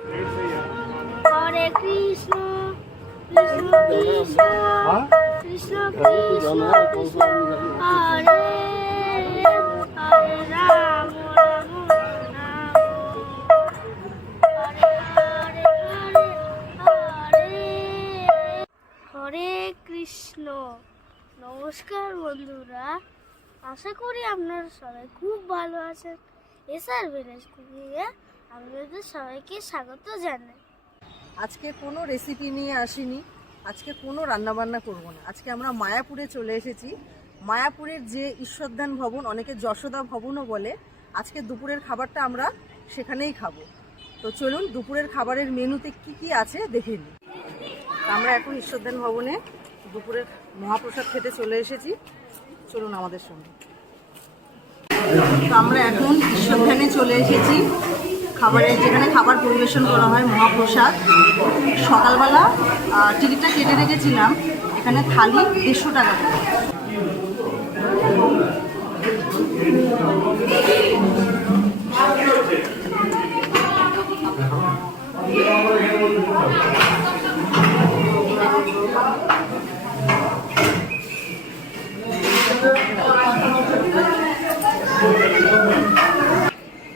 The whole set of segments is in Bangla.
হরে কৃষ্ণ কৃষ্ণ কৃষ্ণ কৃষ্ণ কৃষ্ণ কৃষ্ণ হরে হরে রাম রাম রাম হরে হরে হরে হরে হরে কৃষ্ণ। নমস্কার বন্ধুরা, আশা করি আপনারা সবাই খুব ভালো আছেন। এসআর ভিলেজ কুকিংয়ে আপনাদের সবাইকে স্বাগত জানাই। আজকে কোনো রেসিপি নিয়ে আসিনি, আজকে কোনো রান্নাবান্না করব না। আজকে আমরা মায়াপুরে চলে এসেছি। মায়াপুরের যে ঈশ্বরধান ভবন, অনেকে যশোদা ভবনও বলে, আজকে দুপুরের খাবারটা আমরা সেখানেই খাবো। তো চলুন দুপুরের খাবারের মেনুতে কি কি আছে দেখে নিই। আমরা এখন ঈশ্বরধান ভবনে দুপুরের মহাপ্রসাদ খেতে চলে এসেছি, চলুন আমাদের সঙ্গে। তো আমরা এখন ঈশ্বরধানে চলে এসেছি, যেখানে খাবার পরিবেশন করা হয় মহাপ্রসাদ। সকালবেলা টিকিটটা কেটে রেখেছিলাম, এখানে থালি 150 টাকা করে।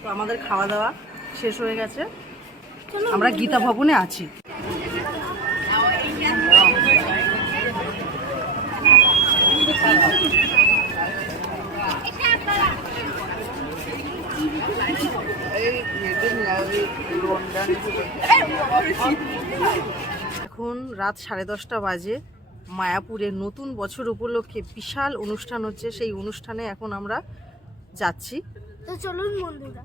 তো আমাদের খাওয়া দাওয়া শেষ হয়ে গেছে, আমরা গীতা ভবনে আছি। এখন রাত 10:30 বাজে। মায়াপুরে নতুন বছর উপলক্ষে বিশাল অনুষ্ঠান হচ্ছে, সেই অনুষ্ঠানে এখন আমরা যাচ্ছি। তো চলুন বন্ধুরা।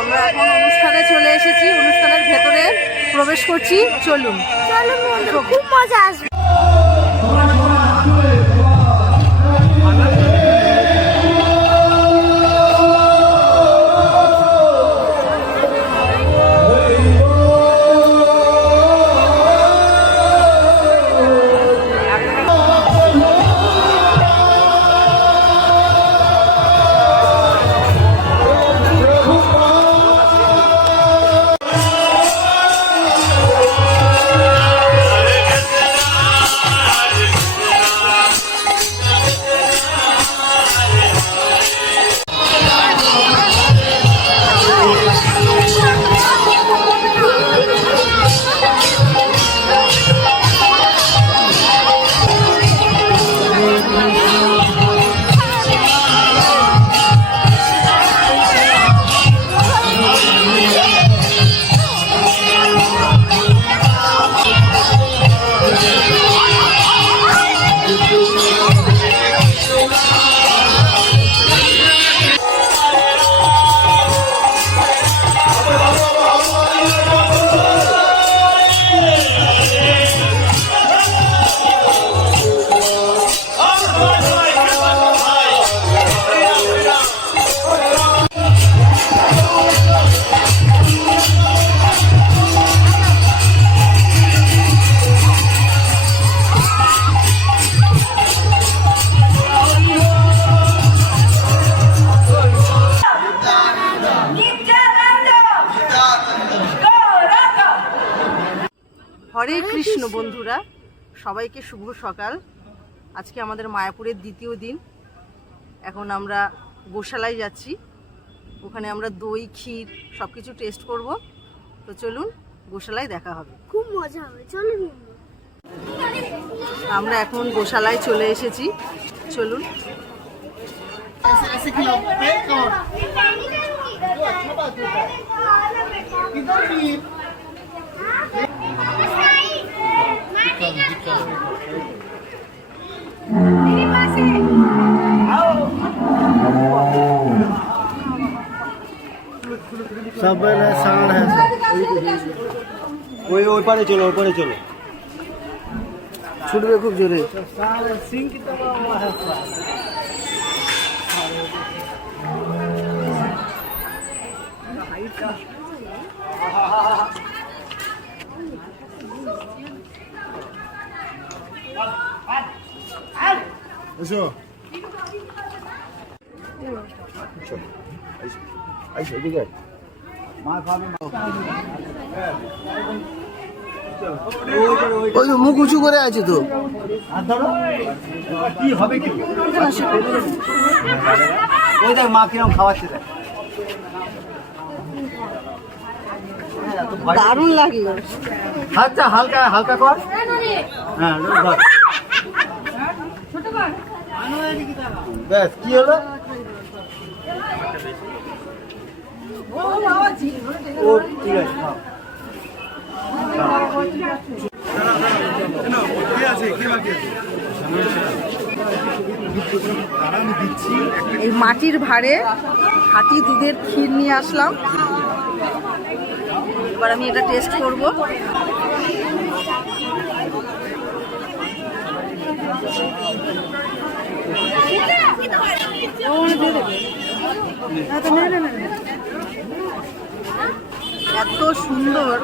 আমরা এখন অনুষ্ঠানে চলে এসেছি, অনুষ্ঠানের ভেতরে প্রবেশ করছি। চলুন চলুন বন্ধুরা, খুব মজা আসবে। হরে কৃষ্ণ বন্ধুরা, সবাইকে শুভ সকাল। আজকে আমাদের মায়াপুরের দ্বিতীয় দিন। এখন আমরা গোশালায় যাচ্ছি, ওখানে আমরা দই ক্ষীর সব কিছু টেস্ট করব। তো চলুন গোশালায় দেখা হবে, খুব মজা হবে। চলুন আমরা এখন গোশালায় চলে এসেছি, চলুন। सब साण है ওই ওপারে চলো, ওপারে চলো, ছুটবে খুব জোরে। सिंह की तरह है। এসো ওই মুখ উঁচু করে আছে তো। কি হবে কি ওই দেখ মা কিরম খাওয়াচ্ছে দেখ দারুণ লাগলো। আচ্ছা হালকা হালকা কর হ্যাঁ ধর ব্যাস কি হলো ও ঠিক আছে খাও এই মাটির ভাঁড়ে খাঁটি দুধের ক্ষীর নিয়ে আসলাম। এবার আমি এটা টেস্ট করব। এত সুন্দর,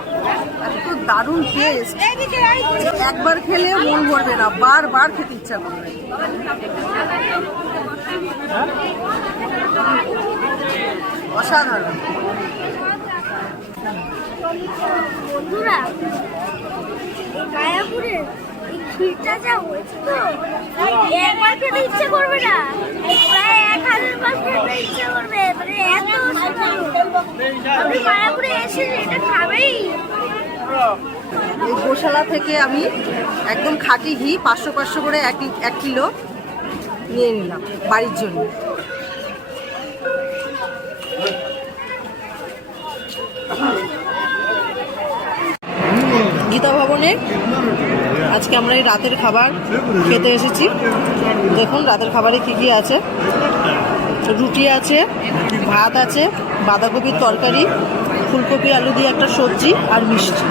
এত দারুণ টেস্ট, একবার খেলে মন ভরবে না, বারবার খেতে ইচ্ছা করবে। অসাধারণ। বন্ধুরা মায়াপুরে এই ক্ষীরটা যা হয়েছে তো একবার খেতে ইচ্ছে করবে না, প্রায় 1000 বার খেতে ইচ্ছে করবে, মানে এত আপনি মায়াপুরে এসে এটা খাবেই। এই গোশালা থেকে আমি একদম খাঁটি ঘি 500 করে 1 কিলো নিয়ে নিলাম বাড়ির জন্য। গীতা ভবনে আজকে আমরা এই রাতের খাবার খেতে এসেছি। দেখুন রাতের খাবারে কি কি আছে। রুটি আছে, ভাত আছে, বাঁধাকপির তরকারি, ফুলকপি আলু দিয়ে একটা সবজি আর মিষ্টি।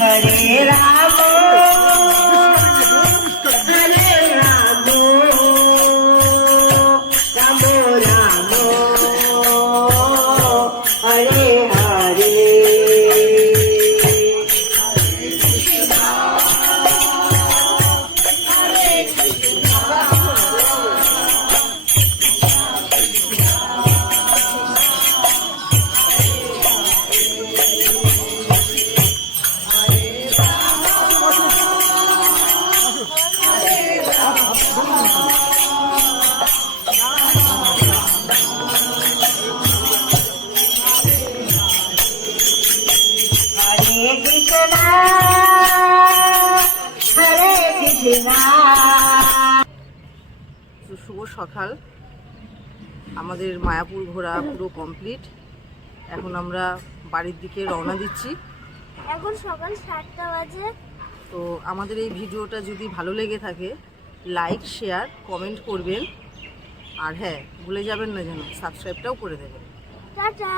Hare Rama, Hare Rama, Rama Rama, Hare Hare. শুভ সকাল। আমাদের মায়াপুর ঘোরা পুরো কমপ্লিট। এখন আমরা বাড়ির দিকে রওনা দিচ্ছি। এখন সকাল 7টা বাজে। তো আমাদের এই ভিডিওটা যদি ভালো লেগে থাকে লাইক, শেয়ার, কমেন্ট করবেন। আর হ্যাঁ, ভুলে যাবেন না যেন সাবস্ক্রাইবটাও করে দেবেন। টাটা।